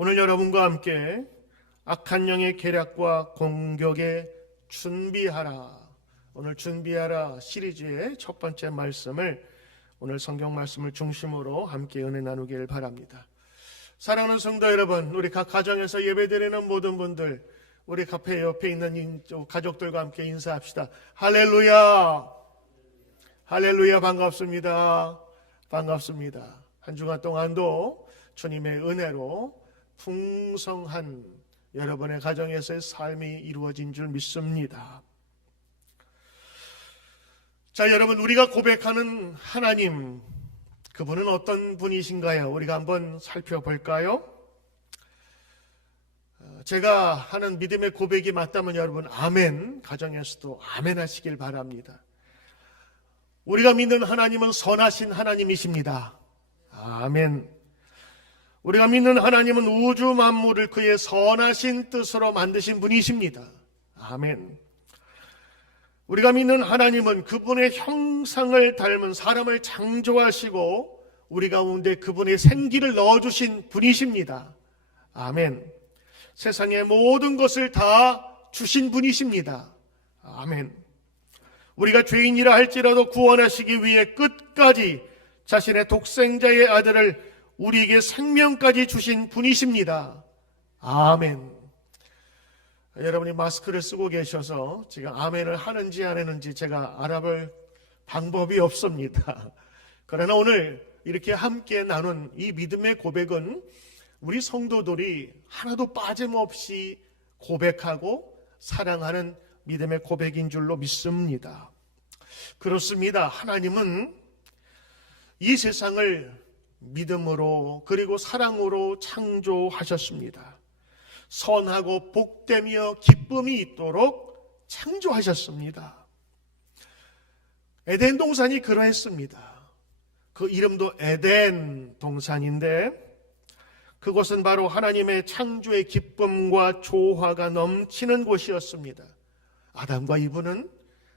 오늘 여러분과 함께 악한 영의 계략과 공격에 준비하라, 오늘 준비하라 시리즈의 첫 번째 말씀을, 오늘 성경 말씀을 중심으로 함께 은혜 나누길 바랍니다. 사랑하는 성도 여러분, 우리 각 가정에서 예배드리는 모든 분들, 우리 카페 옆에 있는 가족들과 함께 인사합시다. 할렐루야, 할렐루야. 반갑습니다. 반갑습니다. 한 주간 동안도 주님의 은혜로 풍성한 여러분의 가정에서의 삶이 이루어진 줄 믿습니다. 자, 여러분, 우리가 고백하는 하나님, 그분은 어떤 분이신가요? 우리가 한번 살펴볼까요? 제가 하는 믿음의 고백이 맞다면 여러분 아멘, 가정에서도 아멘 하시길 바랍니다. 우리가 믿는 하나님은 선하신 하나님이십니다. 아멘. 우리가 믿는 하나님은 우주 만물을 그의 선하신 뜻으로 만드신 분이십니다. 아멘. 우리가 믿는 하나님은 그분의 형상을 닮은 사람을 창조하시고 우리 가운데 그분의 생기를 넣어주신 분이십니다. 아멘. 세상의 모든 것을 다 주신 분이십니다. 아멘. 우리가 죄인이라 할지라도 구원하시기 위해 끝까지 자신의 독생자의 아들을 우리에게 생명까지 주신 분이십니다. 아멘. 여러분이 마스크를 쓰고 계셔서 지금 아멘을 하는지 안 하는지 제가 알아볼 방법이 없습니다. 그러나 오늘 이렇게 함께 나눈 이 믿음의 고백은 우리 성도들이 하나도 빠짐없이 고백하고 사랑하는 믿음의 고백인 줄로 믿습니다. 그렇습니다. 하나님은 이 세상을 믿음으로 그리고 사랑으로 창조하셨습니다. 선하고 복되며 기쁨이 있도록 창조하셨습니다. 에덴 동산이 그러했습니다. 그 이름도 에덴 동산인데 그곳은 바로 하나님의 창조의 기쁨과 조화가 넘치는 곳이었습니다. 아담과 이브는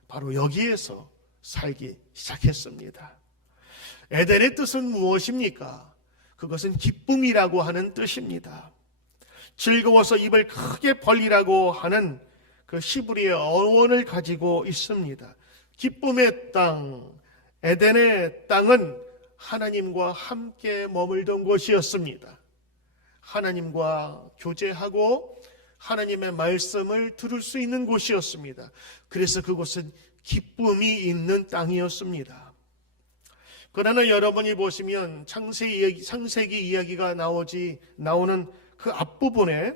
바로 여기에서 살기 시작했습니다. 에덴의 뜻은 무엇입니까? 그것은 기쁨이라고 하는 뜻입니다. 즐거워서 입을 크게 벌리라고 하는 그 히브리어 어원을 가지고 있습니다. 기쁨의 땅, 에덴의 땅은 하나님과 함께 머물던 곳이었습니다. 하나님과 교제하고 하나님의 말씀을 들을 수 있는 곳이었습니다. 그래서 그곳은 기쁨이 있는 땅이었습니다. 그러나 여러분이 보시면 창세기 이야기가 나오는 그 앞부분에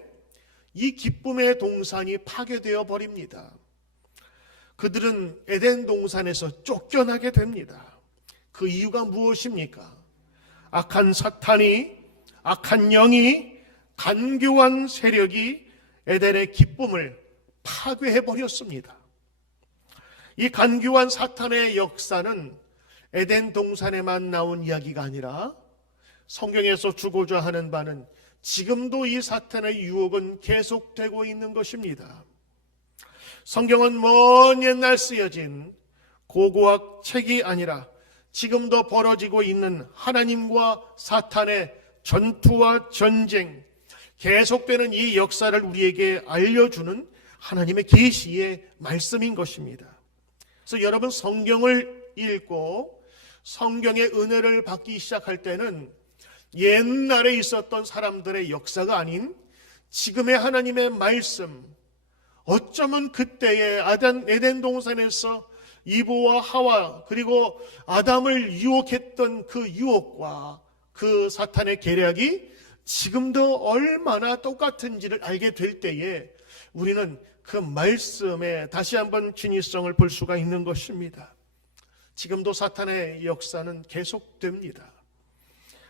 이 기쁨의 동산이 파괴되어 버립니다. 그들은 에덴 동산에서 쫓겨나게 됩니다. 그 이유가 무엇입니까? 악한 사탄이, 악한 영이, 간교한 세력이 에덴의 기쁨을 파괴해 버렸습니다. 이 간교한 사탄의 역사는 에덴 동산에만 나온 이야기가 아니라 성경에서 주고자 하는 바는 지금도 이 사탄의 유혹은 계속되고 있는 것입니다. 성경은 먼 옛날 쓰여진 고고학 책이 아니라 지금도 벌어지고 있는 하나님과 사탄의 전투와 전쟁, 계속되는 이 역사를 우리에게 알려주는 하나님의 계시의 말씀인 것입니다. 그래서 여러분 성경을 읽고 성경의 은혜를 받기 시작할 때는 옛날에 있었던 사람들의 역사가 아닌 지금의 하나님의 말씀, 어쩌면 그때의 에덴 동산에서 이브와 하와 그리고 아담을 유혹했던 그 유혹과 그 사탄의 계략이 지금도 얼마나 똑같은지를 알게 될 때에 우리는 그 말씀에 다시 한번 진위성을 볼 수가 있는 것입니다. 지금도 사탄의 역사는 계속됩니다.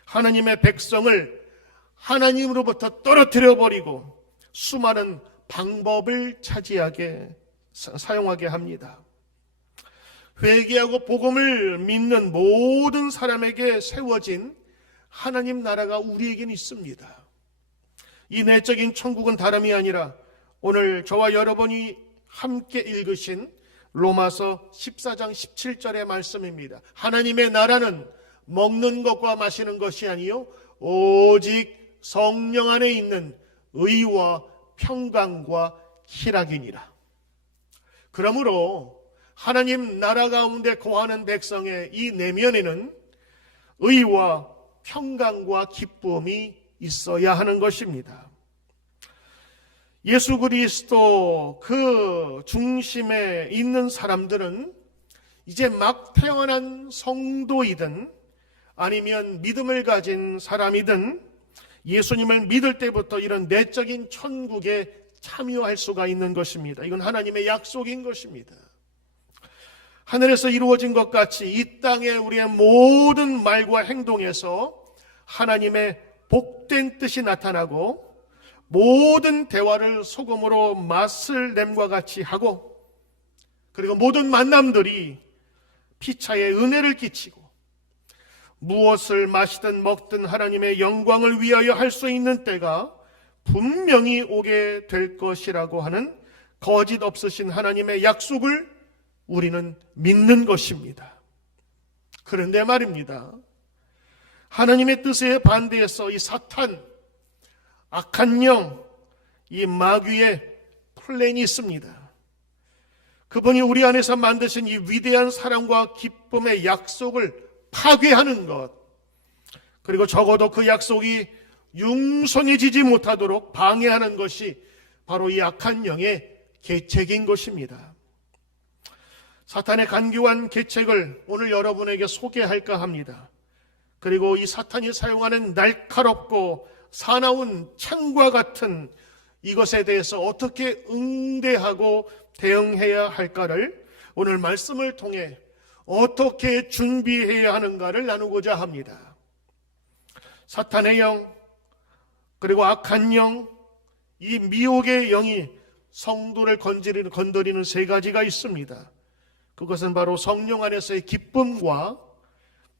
하나님의 백성을 하나님으로부터 떨어뜨려 버리고 수많은 방법을 사용하게 합니다. 회개하고 복음을 믿는 모든 사람에게 세워진 하나님 나라가 우리에게는 있습니다. 이 내적인 천국은 다름이 아니라 오늘 저와 여러분이 함께 읽으신 로마서 14장 17절의 말씀입니다. 하나님의 나라는 먹는 것과 마시는 것이 아니요 오직 성령 안에 있는 의와 평강과 희락이니라. 그러므로 하나님 나라 가운데 거하는 백성의 이 내면에는 의와 평강과 기쁨이 있어야 하는 것입니다. 예수 그리스도 그 중심에 있는 사람들은 이제 막 태어난 성도이든 아니면 믿음을 가진 사람이든 예수님을 믿을 때부터 이런 내적인 천국에 참여할 수가 있는 것입니다. 이건 하나님의 약속인 것입니다. 하늘에서 이루어진 것 같이 이 땅에 우리의 모든 말과 행동에서 하나님의 복된 뜻이 나타나고 모든 대화를 소금으로 맛을 냄과 같이 하고, 그리고 모든 만남들이 피차에 은혜를 끼치고 무엇을 마시든 먹든 하나님의 영광을 위하여 할 수 있는 때가 분명히 오게 될 것이라고 하는 거짓 없으신 하나님의 약속을 우리는 믿는 것입니다. 그런데 말입니다, 하나님의 뜻에 반대해서 이 사탄, 악한 영, 이 마귀의 플랜이 있습니다. 그분이 우리 안에서 만드신 이 위대한 사랑과 기쁨의 약속을 파괴하는 것, 그리고 적어도 그 약속이 융성해지지 못하도록 방해하는 것이 바로 이 악한 영의 계책인 것입니다. 사탄의 간교한 계책을 오늘 여러분에게 소개할까 합니다. 그리고 이 사탄이 사용하는 날카롭고 사나운 창과 같은 이것에 대해서 어떻게 응대하고 대응해야 할까를 오늘 말씀을 통해 어떻게 준비해야 하는가를 나누고자 합니다. 사탄의 영, 그리고 악한 영, 이 미혹의 영이 성도를 건드리는 세 가지가 있습니다. 그것은 바로 성령 안에서의 기쁨과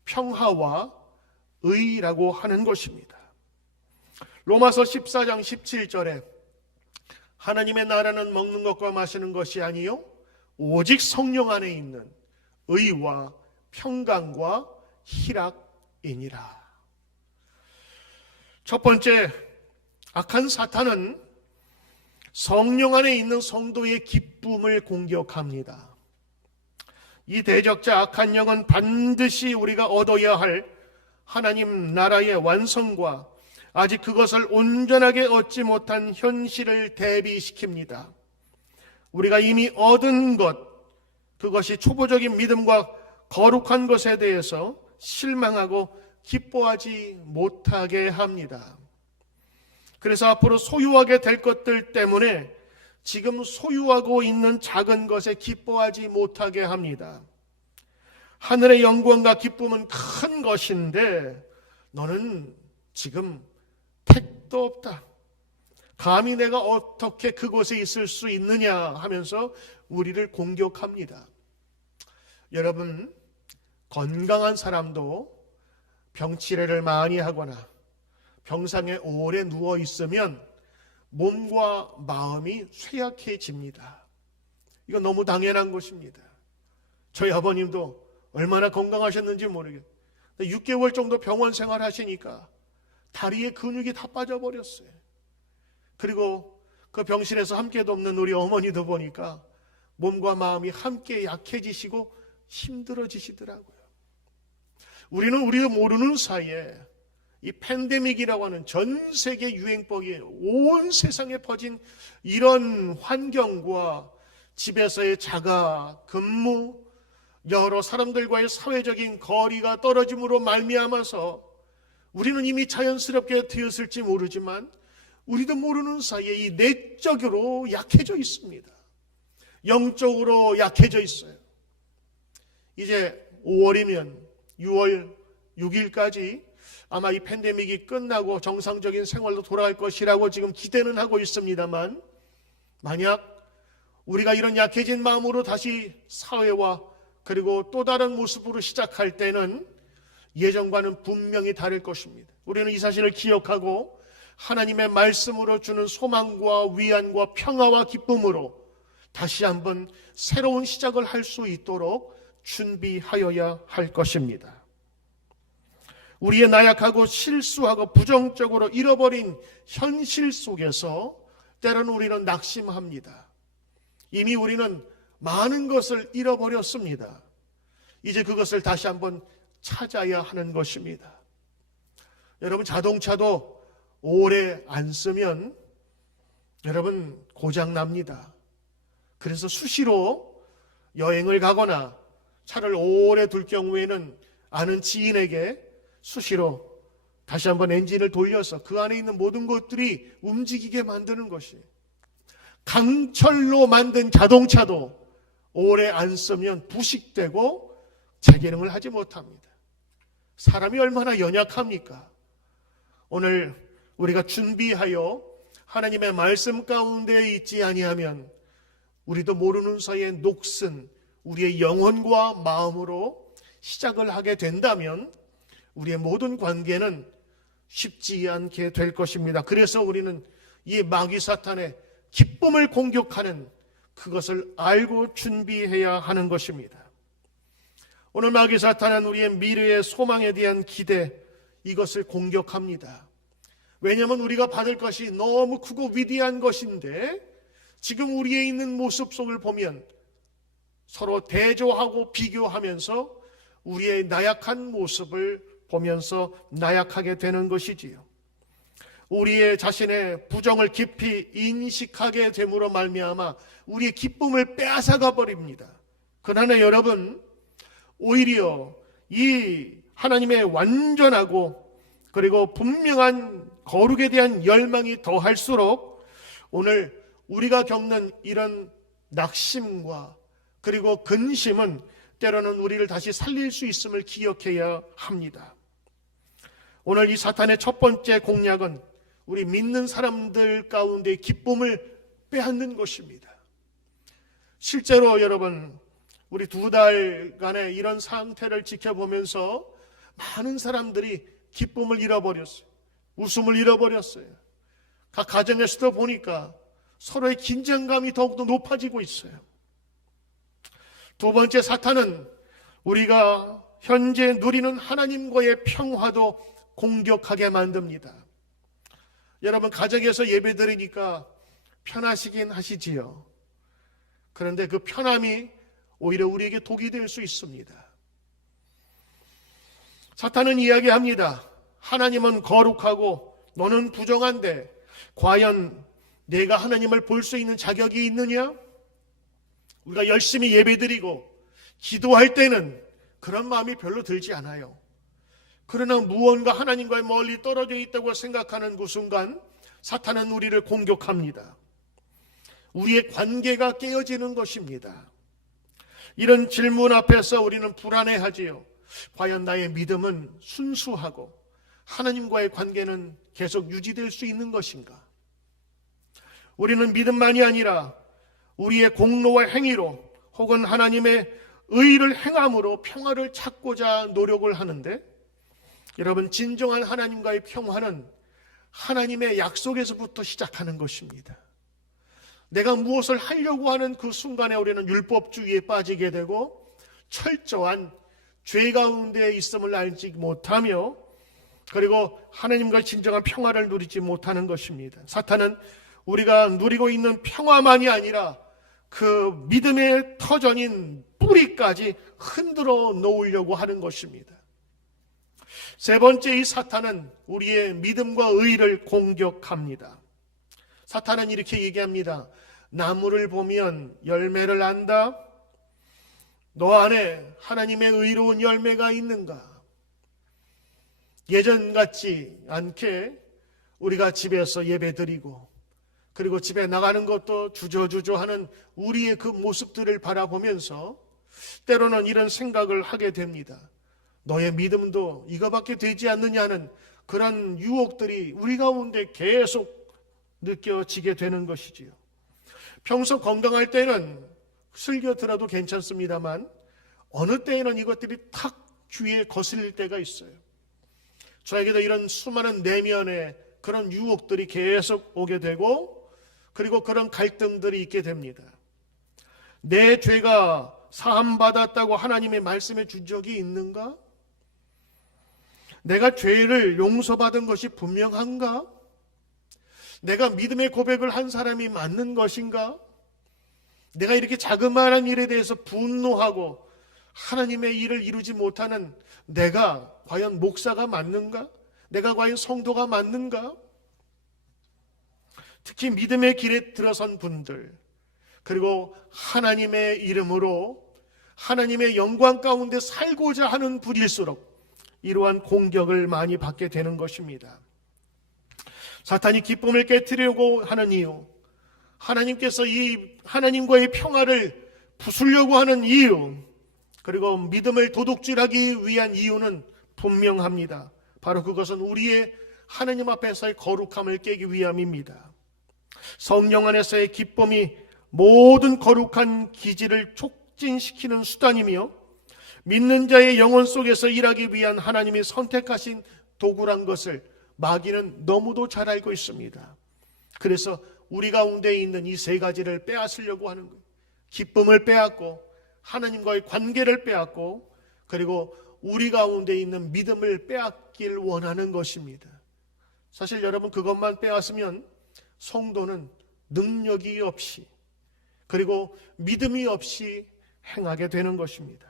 평화와 의라고 하는 것입니다. 로마서 14장 17절에 하나님의 나라는 먹는 것과 마시는 것이 아니요 오직 성령 안에 있는 의와 평강과 희락이니라. 첫 번째, 악한 사탄은 성령 안에 있는 성도의 기쁨을 공격합니다. 이 대적자 악한 영은 반드시 우리가 얻어야 할 하나님 나라의 완성과 아직 그것을 온전하게 얻지 못한 현실을 대비시킵니다. 우리가 이미 얻은 것, 그것이 초보적인 믿음과 거룩한 것에 대해서 실망하고 기뻐하지 못하게 합니다. 그래서 앞으로 소유하게 될 것들 때문에 지금 소유하고 있는 작은 것에 기뻐하지 못하게 합니다. 하늘의 영광과 기쁨은 큰 것인데 너는 지금 택도 없다. 감히 내가 어떻게 그곳에 있을 수 있느냐 하면서 우리를 공격합니다. 여러분, 건강한 사람도 병치레를 많이 하거나 병상에 오래 누워 있으면 몸과 마음이 쇠약해집니다. 이건 너무 당연한 것입니다. 저희 아버님도 얼마나 건강하셨는지 모르겠어요. 6개월 정도 병원 생활하시니까 다리에 근육이 다 빠져버렸어요. 그리고 그 병실에서 함께 돕는 우리 어머니도 보니까 몸과 마음이 함께 약해지시고 힘들어지시더라고요. 우리는 우리도 모르는 사이에 이 팬데믹이라고 하는 전 세계 유행법이 온 세상에 퍼진 이런 환경과 집에서의 자가 근무, 여러 사람들과의 사회적인 거리가 떨어짐으로 말미암아서 우리는 이미 자연스럽게 되었을지 모르지만 우리도 모르는 사이에 이 내적으로 약해져 있습니다. 영적으로 약해져 있어요. 이제 5월이면 6월 6일까지 아마 이 팬데믹이 끝나고 정상적인 생활로 돌아갈 것이라고 지금 기대는 하고 있습니다만, 만약 우리가 이런 약해진 마음으로 다시 사회와 그리고 또 다른 모습으로 시작할 때는 예전과는 분명히 다를 것입니다. 우리는 이 사실을 기억하고 하나님의 말씀으로 주는 소망과 위안과 평화와 기쁨으로 다시 한번 새로운 시작을 할 수 있도록 준비하여야 할 것입니다. 우리의 나약하고 실수하고 부정적으로 잃어버린 현실 속에서 때로는 우리는 낙심합니다. 이미 우리는 많은 것을 잃어버렸습니다. 이제 그것을 다시 한번 찾아야 하는 것입니다. 여러분, 자동차도 오래 안 쓰면 여러분 고장 납니다. 그래서 수시로 여행을 가거나 차를 오래 둘 경우에는 아는 지인에게 수시로 다시 한번 엔진을 돌려서 그 안에 있는 모든 것들이 움직이게 만드는 것이, 강철로 만든 자동차도 오래 안 쓰면 부식되고 재기능을 하지 못합니다. 사람이 얼마나 연약합니까? 오늘 우리가 준비하여 하나님의 말씀 가운데 있지 아니하면 우리도 모르는 사이에 녹슨 우리의 영혼과 마음으로 시작을 하게 된다면 우리의 모든 관계는 쉽지 않게 될 것입니다. 그래서 우리는 이 마귀 사탄의 기쁨을 공격하는 그것을 알고 준비해야 하는 것입니다. 오늘 마귀 사탄은 우리의 미래의 소망에 대한 기대, 이것을 공격합니다. 왜냐하면 우리가 받을 것이 너무 크고 위대한 것인데 지금 우리의 있는 모습 속을 보면 서로 대조하고 비교하면서 우리의 나약한 모습을 보면서 나약하게 되는 것이지요. 우리의 자신의 부정을 깊이 인식하게 됨으로 말미암아 우리의 기쁨을 빼앗아가 버립니다. 그러나 여러분, 오히려 이 하나님의 완전하고 그리고 분명한 거룩에 대한 열망이 더할수록 오늘 우리가 겪는 이런 낙심과 그리고 근심은 때로는 우리를 다시 살릴 수 있음을 기억해야 합니다. 오늘 이 사탄의 첫 번째 공략은 우리 믿는 사람들 가운데 기쁨을 빼앗는 것입니다. 실제로 여러분, 우리 2달간의 이런 상태를 지켜보면서 많은 사람들이 기쁨을 잃어버렸어요. 웃음을 잃어버렸어요. 각 가정에서도 보니까 서로의 긴장감이 더욱더 높아지고 있어요. 두 번째, 사탄은 우리가 현재 누리는 하나님과의 평화도 공격하게 만듭니다. 여러분, 가정에서 예배드리니까 편하시긴 하시지요. 그런데 그 편함이 오히려 우리에게 독이 될 수 있습니다. 사탄은 이야기합니다. 하나님은 거룩하고 너는 부정한데 과연 내가 하나님을 볼 수 있는 자격이 있느냐? 우리가 열심히 예배드리고 기도할 때는 그런 마음이 별로 들지 않아요. 그러나 무언가 하나님과 멀리 떨어져 있다고 생각하는 그 순간 사탄은 우리를 공격합니다. 우리의 관계가 깨어지는 것입니다. 이런 질문 앞에서 우리는 불안해하지요. 과연 나의 믿음은 순수하고 하나님과의 관계는 계속 유지될 수 있는 것인가? 우리는 믿음만이 아니라 우리의 공로와 행위로 혹은 하나님의 의를 행함으로 평화를 찾고자 노력을 하는데, 여러분, 진정한 하나님과의 평화는 하나님의 약속에서부터 시작하는 것입니다. 내가 무엇을 하려고 하는 그 순간에 우리는 율법주의에 빠지게 되고 철저한 죄 가운데 있음을 알지 못하며 그리고 하나님과 진정한 평화를 누리지 못하는 것입니다. 사탄은 우리가 누리고 있는 평화만이 아니라 그 믿음의 터전인 뿌리까지 흔들어 놓으려고 하는 것입니다. 세 번째, 이 사탄은 우리의 믿음과 의를 공격합니다. 사탄은 이렇게 얘기합니다. 나무를 보면 열매를 안다. 너 안에 하나님의 의로운 열매가 있는가? 예전 같지 않게 우리가 집에서 예배드리고 그리고 집에 나가는 것도 주저주저 하는 우리의 그 모습들을 바라보면서 때로는 이런 생각을 하게 됩니다. 너의 믿음도 이거밖에 되지 않느냐는 그런 유혹들이 우리 가운데 계속 느껴지게 되는 것이지요. 평소 건강할 때는 슬겨 들어도 괜찮습니다만 어느 때에는 이것들이 탁 귀에 거슬릴 때가 있어요. 저에게도 이런 수많은 내면의 그런 유혹들이 계속 오게 되고 그리고 그런 갈등들이 있게 됩니다. 내 죄가 사함받았다고 하나님의 말씀해 준 적이 있는가? 내가 죄를 용서받은 것이 분명한가? 내가 믿음의 고백을 한 사람이 맞는 것인가? 내가 이렇게 자그마한 일에 대해서 분노하고 하나님의 일을 이루지 못하는 내가 과연 목사가 맞는가? 내가 과연 성도가 맞는가? 특히 믿음의 길에 들어선 분들, 그리고 하나님의 이름으로 하나님의 영광 가운데 살고자 하는 분일수록 이러한 공격을 많이 받게 되는 것입니다. 사탄이 기쁨을 깨뜨리려고 하는 이유, 하나님께서 이 하나님과의 평화를 부수려고 하는 이유, 그리고 믿음을 도둑질하기 위한 이유는 분명합니다. 바로 그것은 우리의 하나님 앞에서의 거룩함을 깨기 위함입니다. 성령 안에서의 기쁨이 모든 거룩한 기질을 촉진시키는 수단이며 믿는 자의 영혼 속에서 일하기 위한 하나님이 선택하신 도구란 것을 마귀는 너무도 잘 알고 있습니다. 그래서 우리 가운데 있는 이 세 가지를 빼앗으려고 하는 거예요. 기쁨을 빼앗고 하나님과의 관계를 빼앗고 그리고 우리 가운데 있는 믿음을 빼앗길 원하는 것입니다. 사실 여러분 그것만 빼앗으면 성도는 능력이 없이 그리고 믿음이 없이 행하게 되는 것입니다.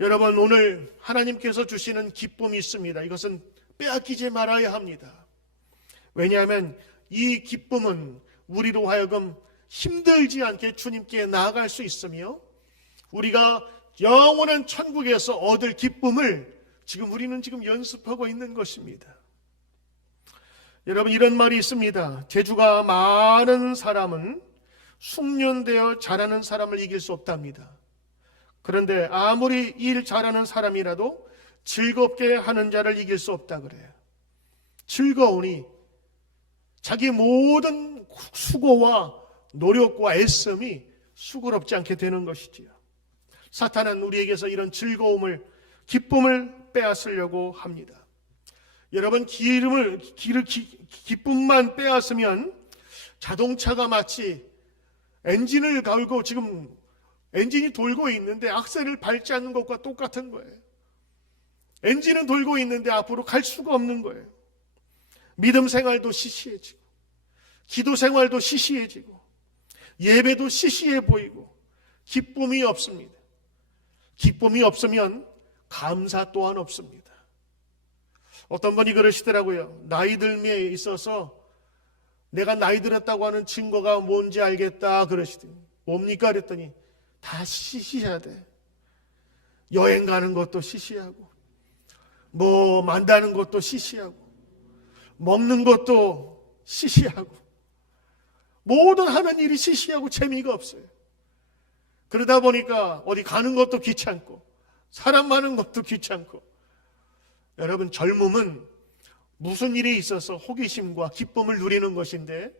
여러분 오늘 하나님께서 주시는 기쁨이 있습니다. 이것은 빼앗기지 말아야 합니다. 왜냐하면 이 기쁨은 우리로 하여금 힘들지 않게 주님께 나아갈 수 있으며 우리가 영원한 천국에서 얻을 기쁨을 우리는 지금 연습하고 있는 것입니다. 여러분 이런 말이 있습니다. 재주가 많은 사람은 숙련되어 잘하는 사람을 이길 수 없답니다. 그런데 아무리 일 잘하는 사람이라도 즐겁게 하는 자를 이길 수 없다 그래요. 즐거우니 자기 모든 수고와 노력과 애씀이 수고롭지 않게 되는 것이지요. 사탄은 우리에게서 이런 즐거움을, 기쁨을 빼앗으려고 합니다. 여러분 기쁨만 빼앗으면 자동차가 마치 엔진을 걸고 지금 엔진이 돌고 있는데 악셀을 밟지 않는 것과 똑같은 거예요. 엔진은 돌고 있는데 앞으로 갈 수가 없는 거예요. 믿음 생활도 시시해지고 기도 생활도 시시해지고 예배도 시시해 보이고 기쁨이 없습니다. 기쁨이 없으면 감사 또한 없습니다. 어떤 분이 그러시더라고요. 나이 들미에 있어서 내가 나이 들었다고 하는 증거가 뭔지 알겠다 그러시더니 뭡니까 그랬더니 다 시시해야 돼. 여행 가는 것도 시시하고 뭐 만다는 것도 시시하고 먹는 것도 시시하고 모든 하는 일이 시시하고 재미가 없어요. 그러다 보니까 어디 가는 것도 귀찮고 사람 많은 것도 귀찮고 여러분 젊음은 무슨 일이 있어서 호기심과 기쁨을 누리는 것인데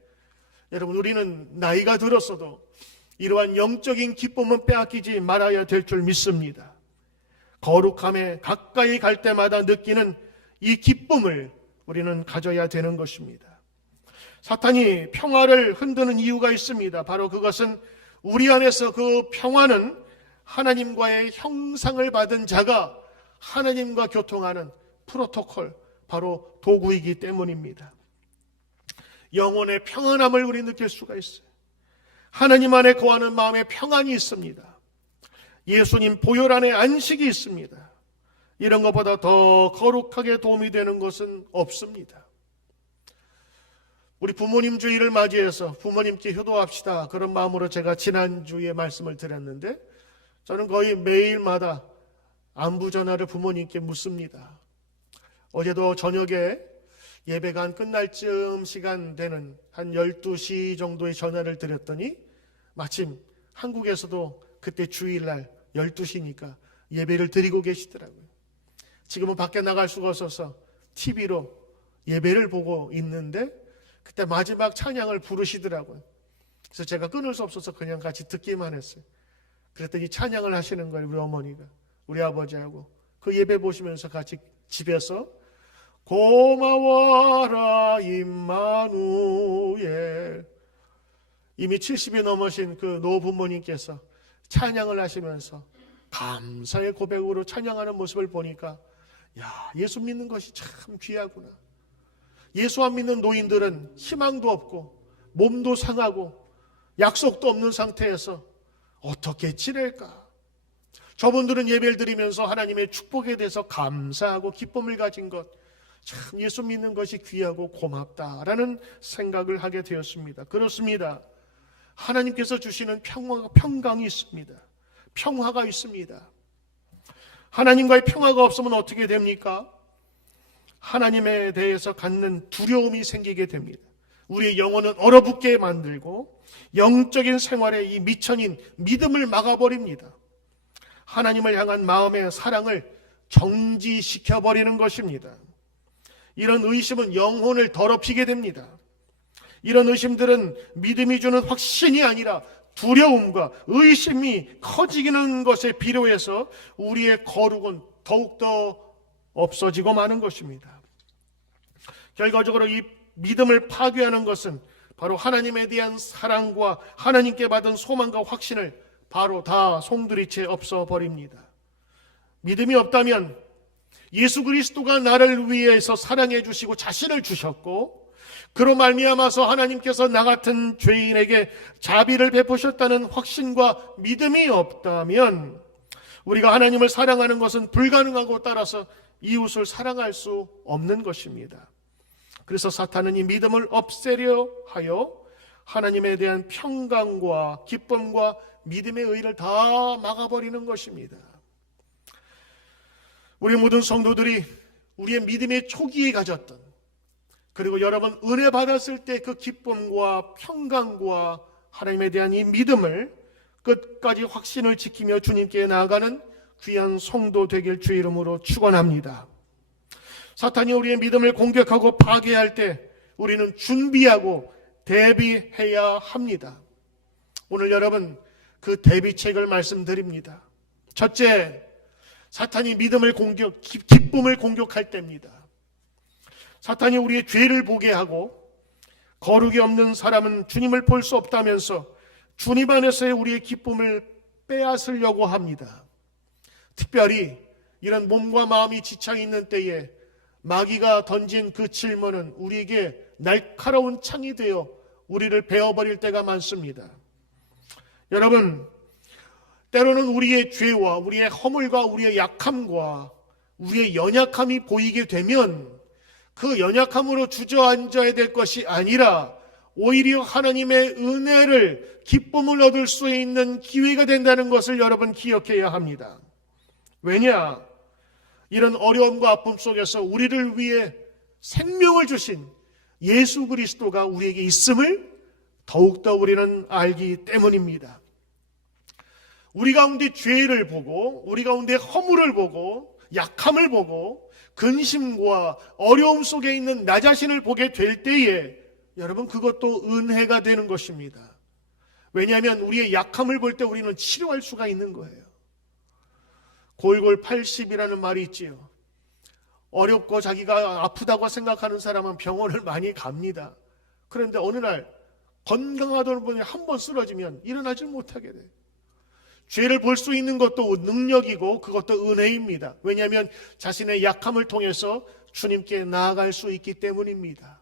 여러분 우리는 나이가 들었어도 이러한 영적인 기쁨은 빼앗기지 말아야 될 줄 믿습니다. 거룩함에 가까이 갈 때마다 느끼는 이 기쁨을 우리는 가져야 되는 것입니다. 사탄이 평화를 흔드는 이유가 있습니다. 바로 그것은 우리 안에서 그 평화는 하나님과의 형상을 받은 자가 하나님과 교통하는 프로토콜, 바로 도구이기 때문입니다. 영혼의 평안함을 우리 느낄 수가 있어요. 하나님 안에 거하는 마음의 평안이 있습니다. 예수님 보혈 안에 안식이 있습니다. 이런 것보다 더 거룩하게 도움이 되는 것은 없습니다. 우리 부모님 주일을 맞이해서 부모님께 효도합시다. 그런 마음으로 제가 지난주에 말씀을 드렸는데 저는 거의 매일마다 안부 전화를 부모님께 묻습니다. 어제도 저녁에 예배가 한 끝날 쯤 시간 되는 한 12시 정도의 전화를 드렸더니 마침 한국에서도 그때 주일날 12시니까 예배를 드리고 계시더라고요. 지금은 밖에 나갈 수가 없어서 TV로 예배를 보고 있는데 그때 마지막 찬양을 부르시더라고요. 그래서 제가 끊을 수 없어서 그냥 같이 듣기만 했어요. 그랬더니 찬양을 하시는 거예요. 우리 어머니가, 우리 아버지하고. 그 예배 보시면서 같이 집에서 고마워라 임마누엘, 이미 70이 넘으신 그 노부모님께서 찬양을 하시면서 감사의 고백으로 찬양하는 모습을 보니까 야, 예수 믿는 것이 참 귀하구나. 예수 안 믿는 노인들은 희망도 없고 몸도 상하고 약속도 없는 상태에서 어떻게 지낼까? 저분들은 예배를 드리면서 하나님의 축복에 대해서 감사하고 기쁨을 가진 것, 참 예수 믿는 것이 귀하고 고맙다라는 생각을 하게 되었습니다. 그렇습니다. 하나님께서 주시는 평강이 있습니다. 평화가 있습니다. 하나님과의 평화가 없으면 어떻게 됩니까? 하나님에 대해서 갖는 두려움이 생기게 됩니다. 우리의 영혼은 얼어붙게 만들고 영적인 생활에 이 미천인 믿음을 막아버립니다. 하나님을 향한 마음의 사랑을 정지시켜버리는 것입니다. 이런 의심은 영혼을 더럽히게 됩니다. 이런 의심들은 믿음이 주는 확신이 아니라 두려움과 의심이 커지는 것에 비료해서 우리의 거룩은 더욱더 없어지고 마는 것입니다. 결과적으로 이 믿음을 파괴하는 것은 바로 하나님에 대한 사랑과 하나님께 받은 소망과 확신을 바로 다 송두리째 없어버립니다. 믿음이 없다면 예수 그리스도가 나를 위해서 사랑해 주시고 자신을 주셨고 그로 말미암아서 하나님께서 나 같은 죄인에게 자비를 베푸셨다는 확신과 믿음이 없다면 우리가 하나님을 사랑하는 것은 불가능하고 따라서 이웃을 사랑할 수 없는 것입니다. 그래서 사탄은 이 믿음을 없애려 하여 하나님에 대한 평강과 기쁨과 믿음의 의를 다 막아버리는 것입니다. 우리 모든 성도들이 우리의 믿음의 초기에 가졌던, 그리고 여러분 은혜 받았을 때 그 기쁨과 평강과 하나님에 대한 이 믿음을 끝까지 확신을 지키며 주님께 나아가는 귀한 성도 되길 주의 이름으로 축원합니다. 사탄이 우리의 믿음을 공격하고 파괴할 때 우리는 준비하고 대비해야 합니다. 오늘 여러분 그 대비책을 말씀드립니다. 첫째, 사탄이 믿음을 기쁨을 공격할 때입니다. 사탄이 우리의 죄를 보게 하고 거룩이 없는 사람은 주님을 볼 수 없다면서 주님 안에서의 우리의 기쁨을 빼앗으려고 합니다. 특별히 이런 몸과 마음이 지쳐 있는 때에 마귀가 던진 그 질문은 우리에게 날카로운 창이 되어 우리를 베어버릴 때가 많습니다. 여러분, 때로는 우리의 죄와 우리의 허물과 우리의 약함과 우리의 연약함이 보이게 되면 그 연약함으로 주저앉아야 될 것이 아니라 오히려 하나님의 은혜를, 기쁨을 얻을 수 있는 기회가 된다는 것을 여러분 기억해야 합니다. 왜냐? 이런 어려움과 아픔 속에서 우리를 위해 생명을 주신 예수 그리스도가 우리에게 있음을 더욱더 우리는 알기 때문입니다. 우리 가운데 죄를 보고, 우리 가운데 허물을 보고, 약함을 보고, 근심과 어려움 속에 있는 나 자신을 보게 될 때에 여러분 그것도 은혜가 되는 것입니다. 왜냐하면 우리의 약함을 볼 때 우리는 치료할 수가 있는 거예요. 골골 80이라는 말이 있지요. 어렵고 자기가 아프다고 생각하는 사람은 병원을 많이 갑니다. 그런데 어느 날 건강하던 분이 한 번 쓰러지면 일어나질 못하게 돼요. 죄를 볼 수 있는 것도 능력이고 그것도 은혜입니다. 왜냐하면 자신의 약함을 통해서 주님께 나아갈 수 있기 때문입니다.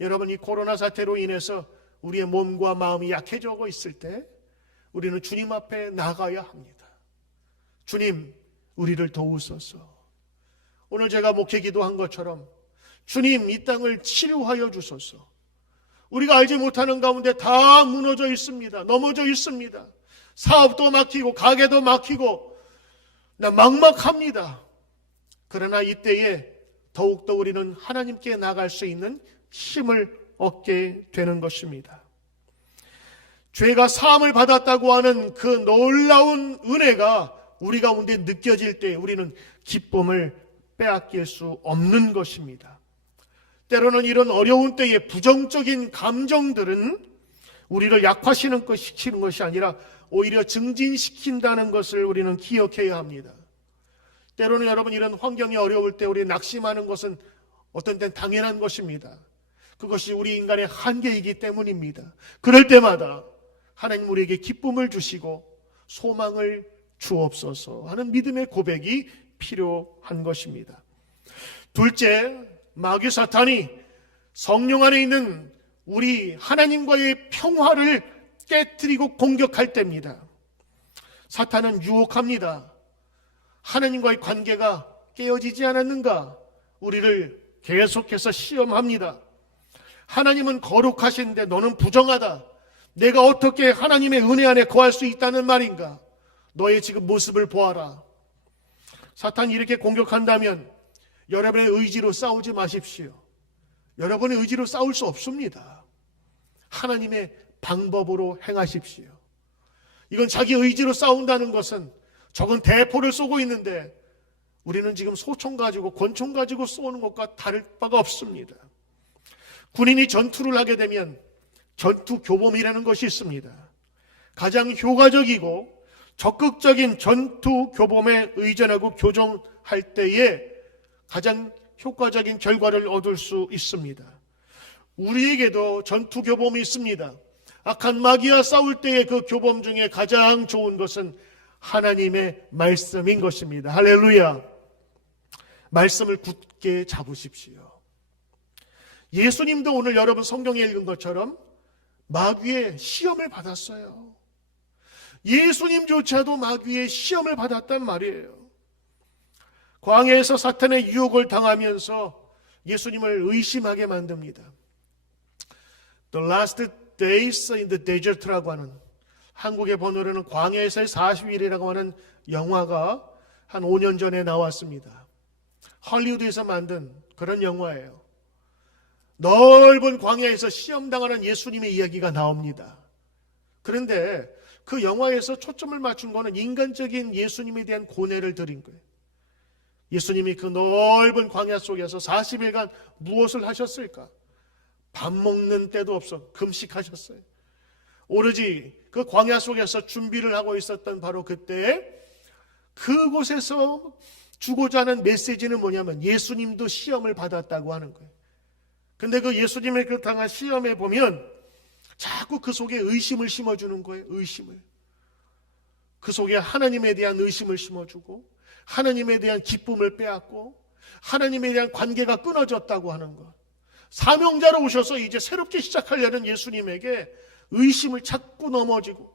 여러분, 이 코로나 사태로 인해서 우리의 몸과 마음이 약해지고 있을 때 우리는 주님 앞에 나가야 합니다. 주님, 우리를 도우소서. 오늘 제가 목회 기도한 것처럼 주님, 이 땅을 치료하여 주소서. 우리가 알지 못하는 가운데 다 무너져 있습니다. 넘어져 있습니다. 사업도 막히고 가게도 막히고 막막합니다. 그러나 이때에 더욱더 우리는 하나님께 나갈 수 있는 힘을 얻게 되는 것입니다. 죄가 사함을 받았다고 하는 그 놀라운 은혜가 우리 가운데 느껴질 때 우리는 기쁨을 빼앗길 수 없는 것입니다. 때로는 이런 어려운 때에 부정적인 감정들은 우리를 약화시키는 것이 아니라 오히려 증진시킨다는 것을 우리는 기억해야 합니다. 때로는 여러분 이런 환경이 어려울 때 우리 낙심하는 것은 어떤 때는 당연한 것입니다. 그것이 우리 인간의 한계이기 때문입니다. 그럴 때마다 하나님 우리에게 기쁨을 주시고 소망을 주옵소서 하는 믿음의 고백이 필요한 것입니다. 둘째, 마귀 사탄이 성령 안에 있는 우리 하나님과의 평화를 깨뜨리고 공격할 때입니다. 사탄은 유혹합니다. 하나님과의 관계가 깨어지지 않았는가? 우리를 계속해서 시험합니다. 하나님은 거룩하신데 너는 부정하다. 내가 어떻게 하나님의 은혜 안에 거할 수 있다는 말인가? 너의 지금 모습을 보아라. 사탄이 이렇게 공격한다면 여러분의 의지로 싸우지 마십시오. 여러분의 의지로 싸울 수 없습니다. 하나님의 방법으로 행하십시오. 이건 자기 의지로 싸운다는 것은 적은 대포를 쏘고 있는데 우리는 지금 소총 가지고 권총 가지고 쏘는 것과 다를 바가 없습니다. 군인이 전투를 하게 되면 전투 교범이라는 것이 있습니다. 가장 효과적이고 적극적인 전투 교범에 의존하고 교정할 때에 가장 효과적인 결과를 얻을 수 있습니다. 우리에게도 전투 교범이 있습니다. 악한 마귀와 싸울 때의 그 교범 중에 가장 좋은 것은 하나님의 말씀인 것입니다. 할렐루야. 말씀을 굳게 잡으십시오. 예수님도 오늘 여러분 성경에 읽은 것처럼 마귀의 시험을 받았어요. 예수님조차도 마귀의 시험을 받았단 말이에요. 광야에서 사탄의 유혹을 당하면서 예수님을 의심하게 만듭니다. The Last Days in the Desert라고 하는, 한국의 번호로는 광야에서의 40일이라고 하는 영화가 한 5년 전에 나왔습니다. 헐리우드에서 만든 그런 영화예요. 넓은 광야에서 시험당하는 예수님의 이야기가 나옵니다. 그런데 그 영화에서 초점을 맞춘 거는 인간적인 예수님에 대한 고뇌를 드린 거예요. 예수님이 그 넓은 광야 속에서 40일간 무엇을 하셨을까? 밥 먹는 때도 없어 금식하셨어요. 오로지 그 광야 속에서 준비를 하고 있었던 바로 그때에 그곳에서 주고자 하는 메시지는 뭐냐면 예수님도 시험을 받았다고 하는 거예요. 근데 그 예수님의 그 당한 시험에 보면 자꾸 그 속에 의심을 심어주는 거예요. 의심을. 그 속에 하나님에 대한 의심을 심어주고 하나님에 대한 기쁨을 빼앗고 하나님에 대한 관계가 끊어졌다고 하는 것. 사명자로 오셔서 이제 새롭게 시작하려는 예수님에게 의심을 자꾸 넘어지고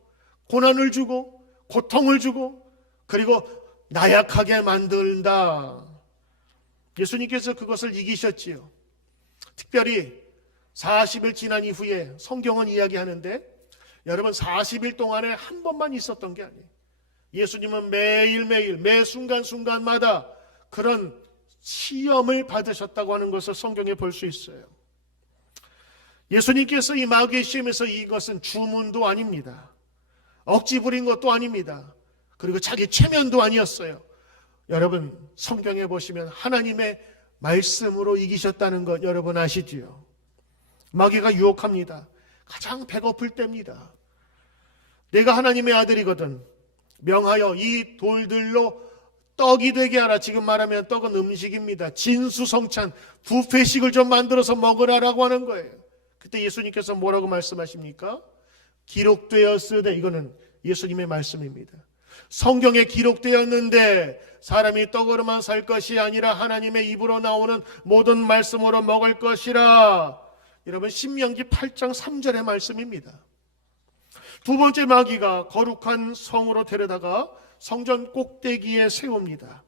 고난을 주고 고통을 주고 그리고 나약하게 만든다. 예수님께서 그것을 이기셨지요. 특별히 40일 지난 이후에 성경은 이야기하는데 여러분 40일 동안에 한 번만 있었던 게 아니에요. 예수님은 매일매일 매 순간순간마다 그런 시험을 받으셨다고 하는 것을 성경에 볼 수 있어요. 예수님께서 이 마귀의 시험에서 이것은 주문도 아닙니다. 억지 부린 것도 아닙니다. 그리고 자기 체면도 아니었어요. 여러분 성경에 보시면 하나님의 말씀으로 이기셨다는 것 여러분 아시지요? 마귀가 유혹합니다. 가장 배고플 때입니다. 내가 하나님의 아들이거든. 명하여 이 돌들로 떡이 되게 하라. 지금 말하면 떡은 음식입니다. 진수성찬 뷔페식을 좀 만들어서 먹으라라고 하는 거예요. 그때 예수님께서 뭐라고 말씀하십니까? 기록되었으되, 이거는 예수님의 말씀입니다. 성경에 기록되었는데 사람이 떡으로만 살 것이 아니라 하나님의 입으로 나오는 모든 말씀으로 먹을 것이라. 여러분 신명기 8장 3절의 말씀입니다. 두 번째 마귀가 거룩한 성으로 데려다가 성전 꼭대기에 세웁니다.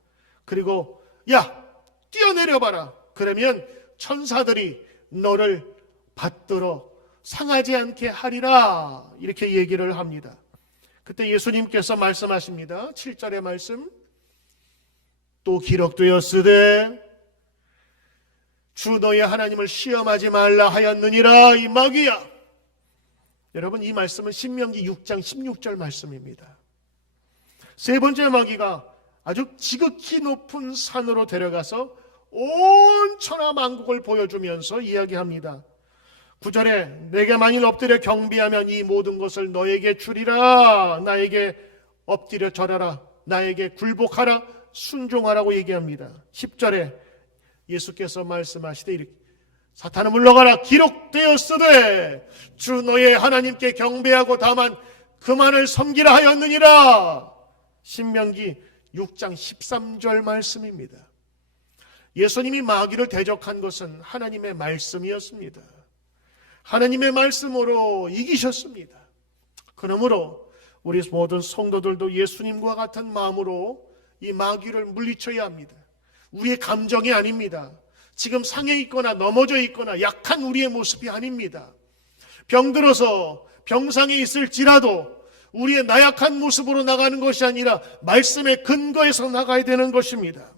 그리고 야 뛰어내려봐라. 그러면 천사들이 너를 받들어 상하지 않게 하리라. 이렇게 얘기를 합니다. 그때 예수님께서 말씀하십니다. 7절의 말씀. 또 기록되었으되 주 너의 하나님을 시험하지 말라 하였느니라. 이 마귀야. 여러분 이 말씀은 신명기 6장 16절 말씀입니다. 세 번째 마귀가 아주 지극히 높은 산으로 데려가서 온 천하 만국을 보여주면서 이야기합니다. 9절에 내게 만일 엎드려 경배하면 이 모든 것을 너에게 주리라. 나에게 엎드려 절하라. 나에게 굴복하라. 순종하라고 얘기합니다. 10절에 예수께서 말씀하시되 이렇게 사탄은 물러가라. 기록되었으되 주 너의 하나님께 경배하고 다만 그만을 섬기라 하였느니라. 신명기 6장 13절 말씀입니다. 예수님이 마귀를 대적한 것은 하나님의 말씀이었습니다. 하나님의 말씀으로 이기셨습니다. 그러므로 우리 모든 성도들도 예수님과 같은 마음으로 이 마귀를 물리쳐야 합니다. 우리의 감정이 아닙니다. 지금 상해 있거나 넘어져 있거나 약한 우리의 모습이 아닙니다. 병들어서 병상에 있을지라도 우리의 나약한 모습으로 나가는 것이 아니라 말씀의 근거에서 나가야 되는 것입니다.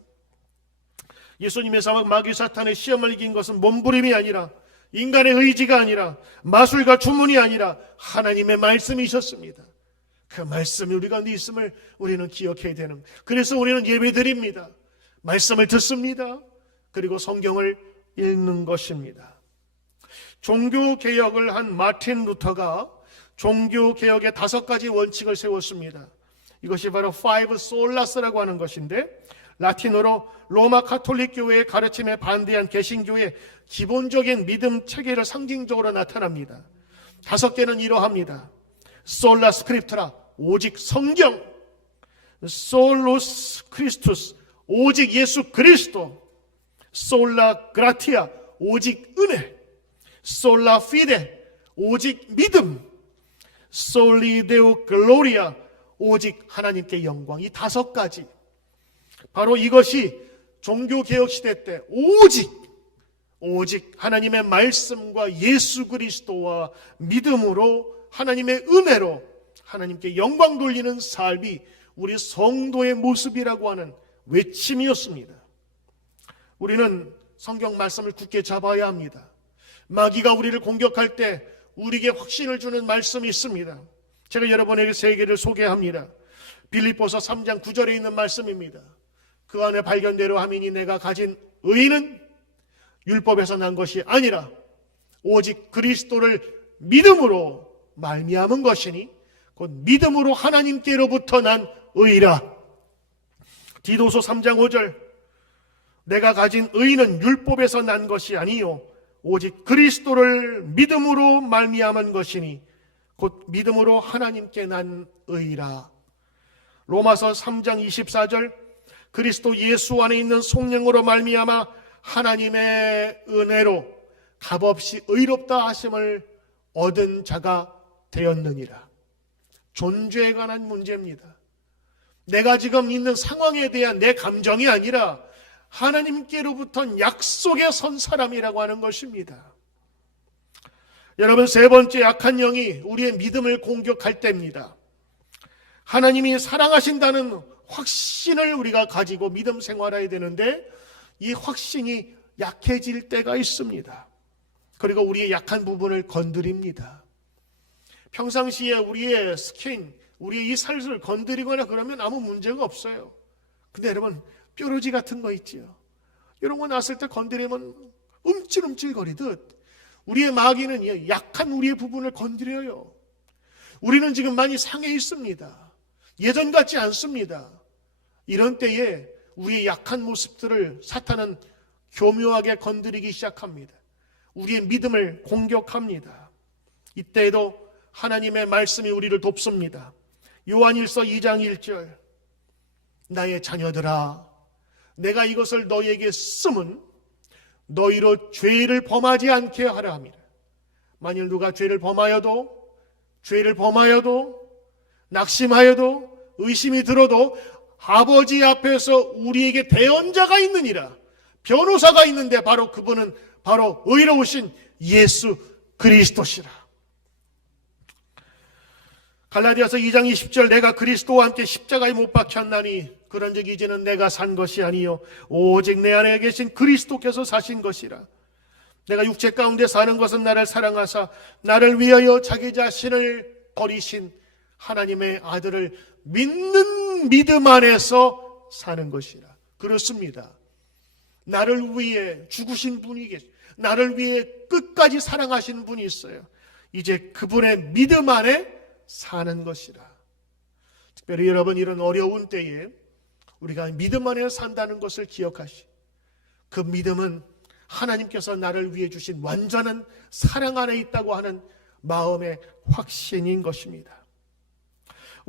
예수님의 마귀 사탄의 시험을 이긴 것은 몸부림이 아니라 인간의 의지가 아니라 마술과 주문이 아니라 하나님의 말씀이셨습니다. 그 말씀이 우리 가운데 있음을 우리는 기억해야 되는, 그래서 우리는 예배드립니다. 말씀을 듣습니다. 그리고 성경을 읽는 것입니다. 종교개혁을 한 마틴 루터가 종교개혁의 5가지 원칙을 세웠습니다. 이것이 바로 Five Solas라고 하는 것인데, 라틴어로 로마 가톨릭 교회의 가르침에 반대한 개신교의 기본적인 믿음 체계를 상징적으로 나타납니다. 5개는 이러합니다. 솔라 스크립트라, 오직 성경. 솔루스 크리스투스, 오직 예수 그리스도. 솔라 그라티아, 오직 은혜. 솔라 피데, 오직 믿음. 솔리 데우 글로리아, 오직 하나님께 영광. 이 5가지, 바로 이것이 종교개혁 시대 때 오직 하나님의 말씀과 예수 그리스도와 믿음으로 하나님의 은혜로 하나님께 영광 돌리는 삶이 우리 성도의 모습이라고 하는 외침이었습니다. 우리는 성경 말씀을 굳게 잡아야 합니다. 마귀가 우리를 공격할 때 우리에게 확신을 주는 말씀이 있습니다. 제가 여러분에게 3개를 소개합니다. 빌립보서 3장 9절에 있는 말씀입니다. 그 안에 발견대로 하미니 내가 가진 의는 율법에서 난 것이 아니라 오직 그리스도를 믿음으로 말미암은 것이니 곧 믿음으로 하나님께로부터 난 의라. 디도서 3장 5절 내가 가진 의는 율법에서 난 것이 아니요 오직 그리스도를 믿음으로 말미암은 것이니 곧 믿음으로 하나님께 난 의라. 로마서 3장 24절 그리스도 예수 안에 있는 성령으로 말미암아 하나님의 은혜로 값없이 의롭다 하심을 얻은 자가 되었느니라. 존재에 관한 문제입니다. 내가 지금 있는 상황에 대한 내 감정이 아니라 하나님께로부터 약속에 선 사람이라고 하는 것입니다. 여러분, 3번째 약한 영이 우리의 믿음을 공격할 때입니다. 하나님이 사랑하신다는 확신을 우리가 가지고 믿음 생활해야 되는데 이 확신이 약해질 때가 있습니다. 그리고 우리의 약한 부분을 건드립니다. 평상시에 우리의 스킨, 우리의 이 살을 건드리거나 그러면 아무 문제가 없어요. 근데 여러분, 뾰루지 같은 거 있지요. 이런 거 났을 때 건드리면 움찔움찔 거리듯 우리의 마귀는 약한 우리의 부분을 건드려요. 우리는 지금 많이 상해 있습니다. 예전 같지 않습니다. 이런 때에 우리의 약한 모습들을 사탄은 교묘하게 건드리기 시작합니다. 우리의 믿음을 공격합니다. 이때에도 하나님의 말씀이 우리를 돕습니다. 요한일서 2장 1절 나의 자녀들아 내가 이것을 너희에게 쓰면 너희로 죄를 범하지 않게 하라 함이라. 만일 누가 죄를 범하여도 낙심하여도 의심이 들어도 아버지 앞에서 우리에게 대언자가 있느니라. 변호사가 있는데 바로 그분은 바로 의로우신 예수 그리스도시라. 갈라디아서 2장 20절 내가 그리스도와 함께 십자가에 못 박혔나니 그런즉 이제는 내가 산 것이 아니요 오직 내 안에 계신 그리스도께서 사신 것이라. 내가 육체 가운데 사는 것은 나를 사랑하사 나를 위하여 자기 자신을 버리신 하나님의 아들을 믿는 믿음 안에서 사는 것이라. 그렇습니다. 나를 위해 죽으신 분이 계시고 나를 위해 끝까지 사랑하신 분이 있어요. 이제 그분의 믿음 안에 사는 것이라. 특별히 여러분 이런 어려운 때에 우리가 믿음 안에 산다는 것을 기억하시. 그 믿음은 하나님께서 나를 위해 주신 완전한 사랑 안에 있다고 하는 마음의 확신인 것입니다.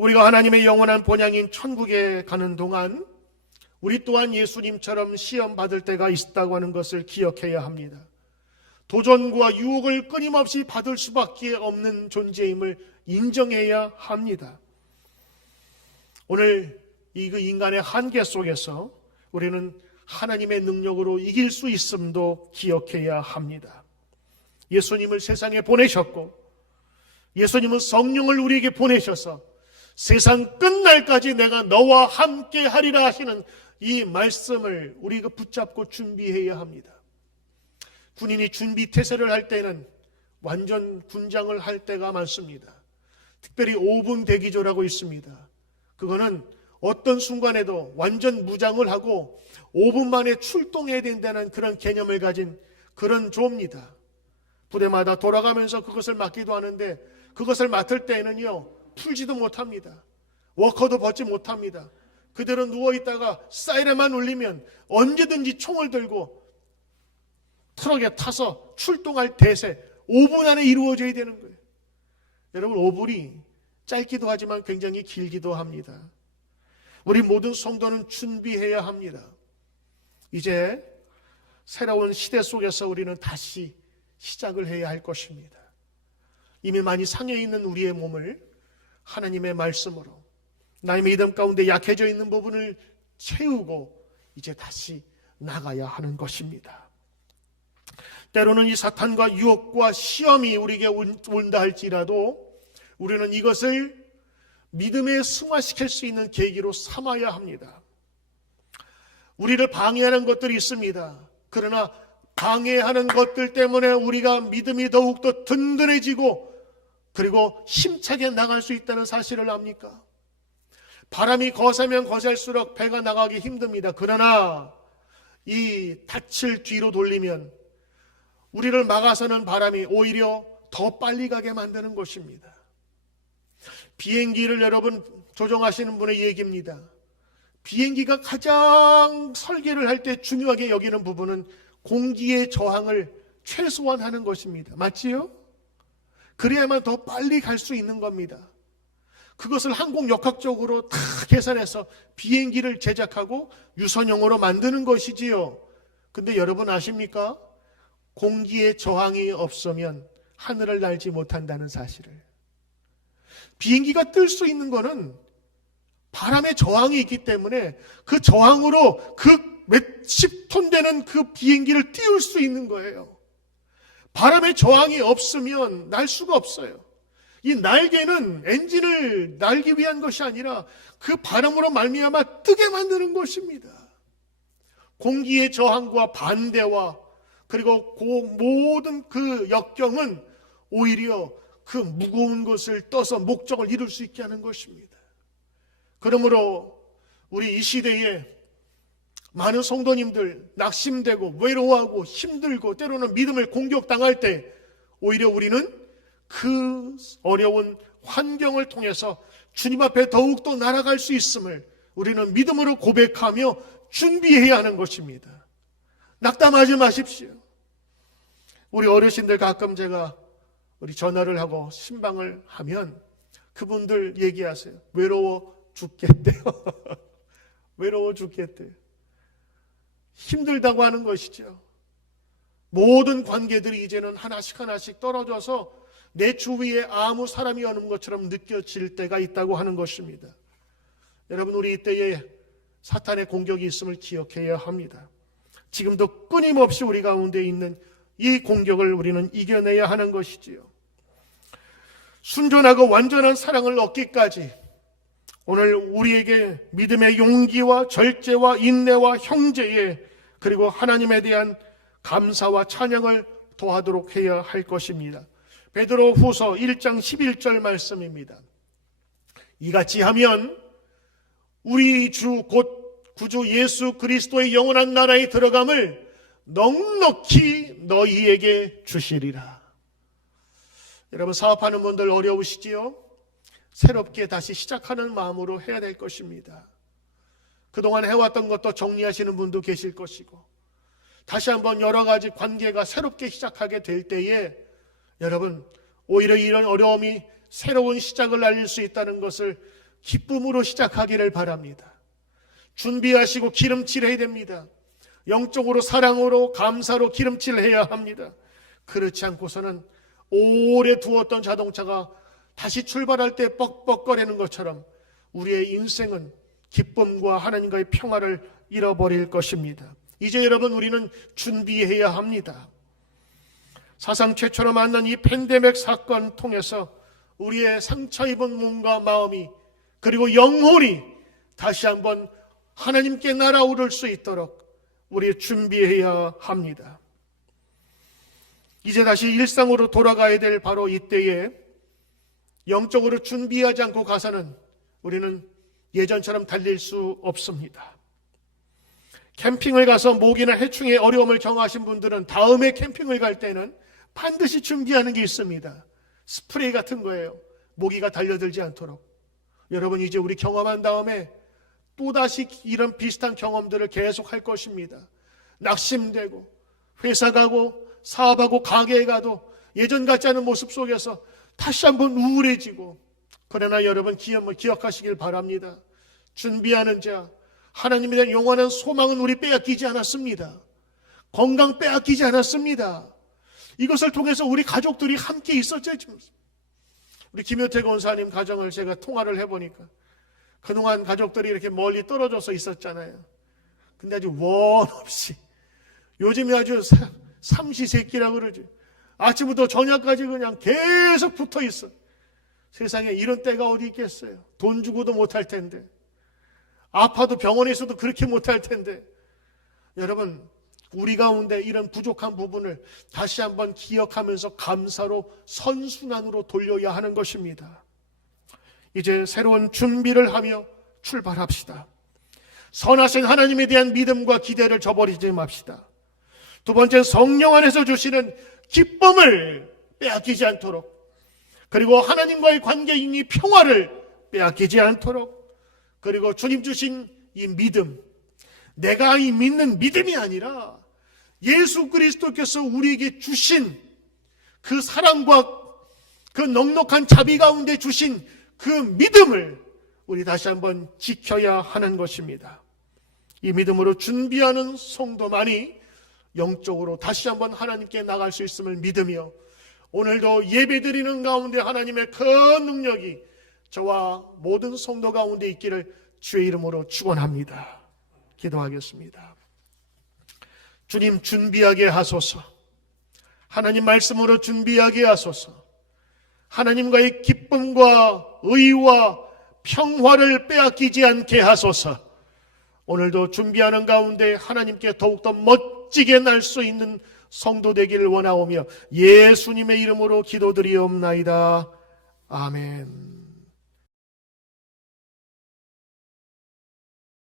우리가 하나님의 영원한 본향인 천국에 가는 동안 우리 또한 예수님처럼 시험 받을 때가 있다고 하는 것을 기억해야 합니다. 도전과 유혹을 끊임없이 받을 수밖에 없는 존재임을 인정해야 합니다. 오늘 이 인간의 한계 속에서 우리는 하나님의 능력으로 이길 수 있음도 기억해야 합니다. 예수님을 세상에 보내셨고 예수님은 성령을 우리에게 보내셔서 세상 끝날까지 내가 너와 함께 하리라 하시는 이 말씀을 우리가 붙잡고 준비해야 합니다. 군인이 준비 태세를 할 때는 완전 군장을 할 때가 많습니다. 특별히 5분 대기조라고 있습니다. 그거는 어떤 순간에도 완전 무장을 하고 5분 만에 출동해야 된다는 그런 개념을 가진 그런 조입니다. 부대마다 돌아가면서 그것을 맡기도 하는데 그것을 맡을 때에는요 풀지도 못합니다. 워커도 벗지 못합니다. 그대로 누워있다가 사이렌만 울리면 언제든지 총을 들고 트럭에 타서 출동할 대세 5분 안에 이루어져야 되는 거예요. 여러분 5분이 짧기도 하지만 굉장히 길기도 합니다. 우리 모든 성도는 준비해야 합니다. 이제 새로운 시대 속에서 우리는 다시 시작을 해야 할 것입니다. 이미 많이 상해 있는 우리의 몸을 하나님의 말씀으로 나의 믿음 가운데 약해져 있는 부분을 채우고 이제 다시 나가야 하는 것입니다. 때로는 이 사탄과 유혹과 시험이 우리에게 온다 할지라도 우리는 이것을 믿음에 승화시킬 수 있는 계기로 삼아야 합니다. 우리를 방해하는 것들이 있습니다. 그러나 방해하는 것들 때문에 우리가 믿음이 더욱더 든든해지고 그리고 힘차게 나갈 수 있다는 사실을 압니까? 바람이 거세면 거셀수록 배가 나가기 힘듭니다. 그러나 이 닻을 뒤로 돌리면 우리를 막아서는 바람이 오히려 더 빨리 가게 만드는 것입니다. 비행기를 여러분 조종하시는 분의 얘기입니다. 비행기가 가장 설계를 할 때 중요하게 여기는 부분은 공기의 저항을 최소화하는 것입니다. 맞지요? 그래야만 더 빨리 갈 수 있는 겁니다. 그것을 항공역학적으로 다 계산해서 비행기를 제작하고 유선용으로 만드는 것이지요. 근데 여러분 아십니까? 공기의 저항이 없으면 하늘을 날지 못한다는 사실을. 비행기가 뜰 수 있는 거는 바람의 저항이 있기 때문에 그 저항으로 그 몇십 톤 되는 그 비행기를 띄울 수 있는 거예요. 바람의 저항이 없으면 날 수가 없어요. 이 날개는 엔진을 날기 위한 것이 아니라 그 바람으로 말미암아 뜨게 만드는 것입니다. 공기의 저항과 반대와 그리고 그 모든 그 역경은 오히려 그 무거운 것을 떠서 목적을 이룰 수 있게 하는 것입니다. 그러므로 우리 이 시대에 많은 성도님들 낙심되고 외로워하고 힘들고 때로는 믿음을 공격당할 때 오히려 우리는 그 어려운 환경을 통해서 주님 앞에 더욱더 날아갈 수 있음을 우리는 믿음으로 고백하며 준비해야 하는 것입니다. 낙담하지 마십시오. 우리 어르신들 가끔 제가 우리 전화를 하고 신방을 하면 그분들 얘기하세요. 외로워 죽겠대요. 외로워 죽겠대요. 힘들다고 하는 것이죠. 모든 관계들이 이제는 하나씩 떨어져서 내 주위에 아무 사람이 없는 것처럼 느껴질 때가 있다고 하는 것입니다. 여러분 우리 이때에 사탄의 공격이 있음을 기억해야 합니다. 지금도 끊임없이 우리 가운데 있는 이 공격을 우리는 이겨내야 하는 것이지요. 순전하고 완전한 사랑을 얻기까지 오늘 우리에게 믿음의 용기와 절제와 인내와 형제의 그리고 하나님에 대한 감사와 찬양을 더하도록 해야 할 것입니다. 베드로 후서 1장 11절 말씀입니다. 이같이 하면 우리 주 곧 구주 예수 그리스도의 영원한 나라에 들어감을 넉넉히 너희에게 주시리라. 여러분 사업하는 분들 어려우시지요? 새롭게 다시 시작하는 마음으로 해야 될 것입니다. 그동안 해왔던 것도 정리하시는 분도 계실 것이고 다시 한번 여러 가지 관계가 새롭게 시작하게 될 때에 여러분 오히려 이런 어려움이 새로운 시작을 알릴 수 있다는 것을 기쁨으로 시작하기를 바랍니다. 준비하시고 기름칠해야 됩니다. 영적으로 사랑으로 감사로 기름칠해야 합니다. 그렇지 않고서는 오래 두었던 자동차가 다시 출발할 때 뻑뻑거리는 것처럼 우리의 인생은 기쁨과 하나님과의 평화를 잃어버릴 것입니다. 이제 여러분, 우리는 준비해야 합니다. 사상 최초로 만난 이 팬데믹 사건 통해서 우리의 상처 입은 몸과 마음이 그리고 영혼이 다시 한번 하나님께 날아오를 수 있도록 우리 준비해야 합니다. 이제 다시 일상으로 돌아가야 될 바로 이때에 영적으로 준비하지 않고 가서는 우리는 예전처럼 달릴 수 없습니다. 캠핑을 가서 모기나 해충의 어려움을 경험하신 분들은 다음에 캠핑을 갈 때는 반드시 준비하는 게 있습니다. 스프레이 같은 거예요. 모기가 달려들지 않도록. 여러분, 이제 우리 경험한 다음에 또다시 이런 비슷한 경험들을 계속 할 것입니다. 낙심되고 회사 가고 사업하고 가게에 가도 예전 같지 않은 모습 속에서 다시 한번 우울해지고, 그러나 여러분 기억하시길 바랍니다. 준비하는 자, 하나님에 대한 영원한 소망은 우리 빼앗기지 않았습니다. 건강 빼앗기지 않았습니다. 이것을 통해서 우리 가족들이 함께 있었죠. 우리 김효태 권사님 가정을 제가 통화를 해보니까 그동안 가족들이 이렇게 멀리 떨어져서 있었잖아요. 근데 아주 원 없이 요즘에 아주 삼시세끼라고 그러죠. 아침부터 저녁까지 그냥 계속 붙어 있어. 세상에 이런 때가 어디 있겠어요. 돈 주고도 못할 텐데, 아파도 병원에 있어도 그렇게 못할 텐데. 여러분, 우리 가운데 이런 부족한 부분을 다시 한번 기억하면서 감사로 선순환으로 돌려야 하는 것입니다. 이제 새로운 준비를 하며 출발합시다. 선하신 하나님에 대한 믿음과 기대를 저버리지 맙시다. 두 번째는 성령 안에서 주시는 기쁨을 빼앗기지 않도록, 그리고 하나님과의 관계인 이 평화를 빼앗기지 않도록, 그리고 주님 주신 이 믿음, 내가 이 믿는 믿음이 아니라 예수 그리스도께서 우리에게 주신 그 사랑과 그 넉넉한 자비 가운데 주신 그 믿음을 우리 다시 한번 지켜야 하는 것입니다. 이 믿음으로 준비하는 성도만이 영적으로 다시 한번 하나님께 나갈 수 있음을 믿으며, 오늘도 예배드리는 가운데 하나님의 큰 능력이 저와 모든 성도 가운데 있기를 주의 이름으로 축원합니다. 기도하겠습니다. 주님, 준비하게 하소서. 하나님 말씀으로 준비하게 하소서. 하나님과의 기쁨과 의와 평화를 빼앗기지 않게 하소서. 오늘도 준비하는 가운데 하나님께 더욱더 멋지게 날 수 있는 성도 되기를 원하오며 예수님의 이름으로 기도드리옵나이다. 아멘.